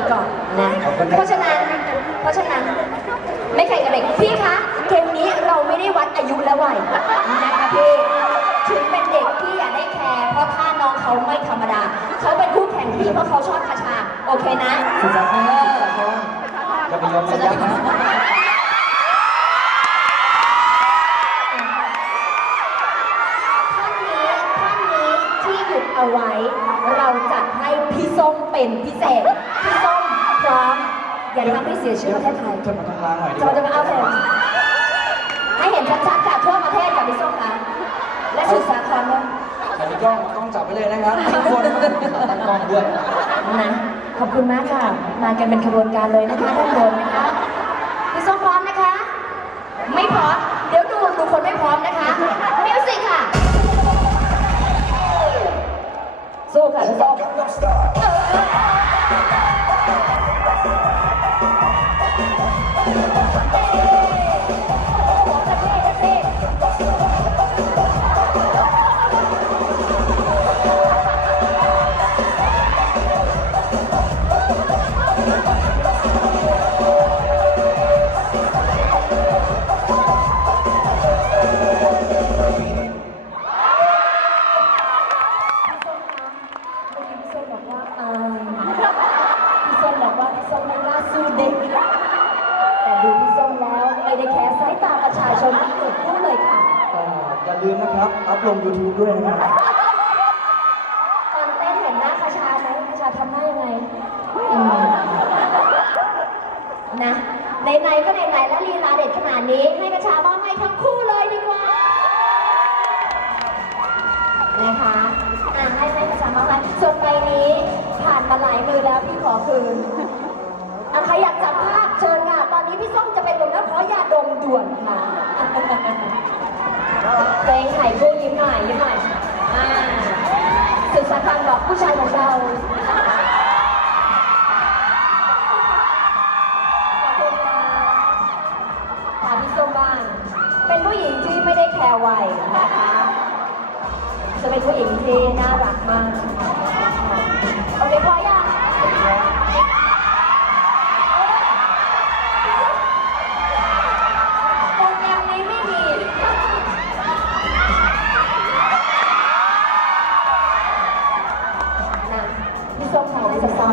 อก่อนนะขอบคุณนะ เพราะฉะนั้น เพราะฉะนั้นไม่แข่งกับเด็กพี่คะ เกมนี้เราไม่ได้วัดอายุและวัยนะคะพี่ ถึงเป็นเด็กพี่อย่าได้แคร์เพราะท่าน้องเขาไม่ธรรมดา เขาเป็นคู่แข่งพี่เพราะเขาชอบคาชา โอเคนะสุดยอดเอมากอจะไปยอมยักษ์ เอาไว้ เราจัดให้พี่ส้มเป็นพิเศษ พี่ส้มพร้อมอย่าทำให้เสียชื่อประเทศไทยชนมาตรงกลางหน่อยดีจะกมาจะว่ามาเอาเถอะให้เห็นชัดๆจากทั่วประเทศกับพี่ส้มค่ะและสุดสาครด้วยใครมีกล้องกล้องจับไปเลยนะครับทุกคนตั้งกล้องด้วยนะขอบคุณมากค่ะ มากันเป็นขบวนการเลยนะคะด้านบนนะคะพี่ส้มพร้อมนะคะ ไม่พร้อมเดี๋ยวดูดูคนไม่พร้อม สู้ มแล้วไม่ได้แคร์สายตาประชาชนที่เกิดขึ้นเลยค่ะเอ่ออย่าลืมนะครับ อัพลง YouTube ด้วยนะครับตอนเต้นเห็นหน้าคาชาไหมคาชาทำหน้ายังไงอืมนะไหนๆก็ไหนๆแล้วลีลาเด็ดขนาดนี้ ให้คาชามอบให้ทั้งคู่เลยดีกว่า นะคะอะให้ให้คาชามอบให้ส่วนใบนี้ผ่านมาหลายมือแล้วพี่ขอคืนอะใครอยากจับภาพเชิญค่ะตอ นนี้พี่ส้มจะเป็นลมแล้วขอยาดมด่วนค่ะเตงไข่คู่ยิ้มหน่อยยิ้มหน่อยอ่าศึกษาการบอกผู้ชายของเราขอบคุณค่ะถามพี่ส้มบ้าง เป็นผู้หญิงที่ไม่ได้แคร์วัยนะคะ จะเป็นผู้หญิงที่น่ารักมากโอเคพอยัง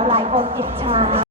หลายคนอิจฉา